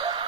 Yes.